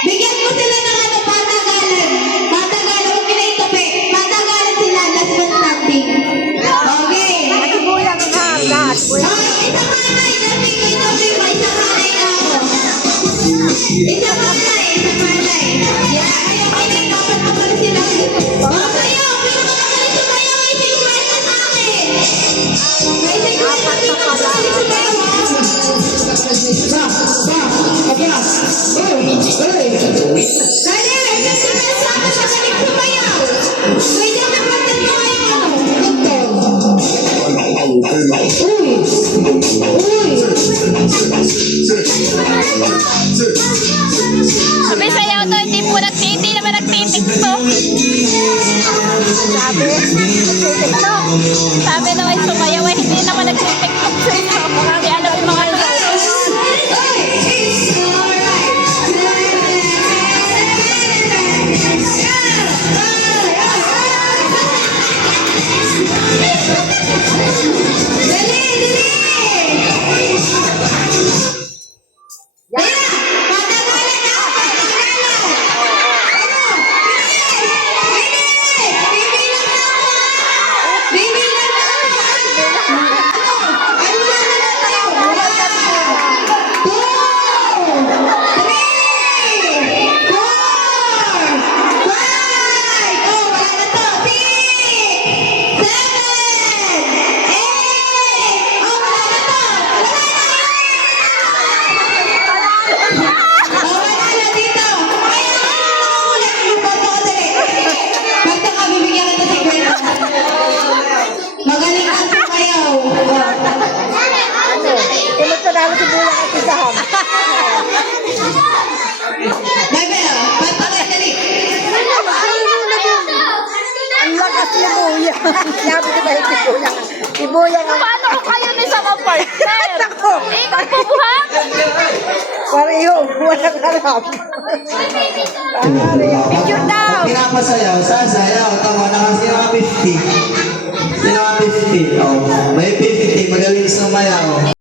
Bigyan mo sila ng ano, patagalan. Patagalan, huwag nila itupi. Patagalan sila, last but nothing. Okay. Matibuyang ha, lahat. Isang manay, dating itupi mo, isang manay na ako. Isang manay. Yeah, ayaw kayo, dapat kapag sila. Kayo, pero kapag sumayaw, may sigurado sa akin. May sigurado sa akin. Sabi sayaw to, hindi naman nagtitiktok. Sabi naman sumayaw, hindi naman nagtitiktok sa'yo. Marami alam yung mga ito. Ibuyang. Paano ko kayo ni sa mga partner? Ayun, walang harap. Picture daw. Pag pinapasayaw, sasayaw. Tama na kasi mga 50. Sino mga 50? Oh, may 50. Magaling sumayaw.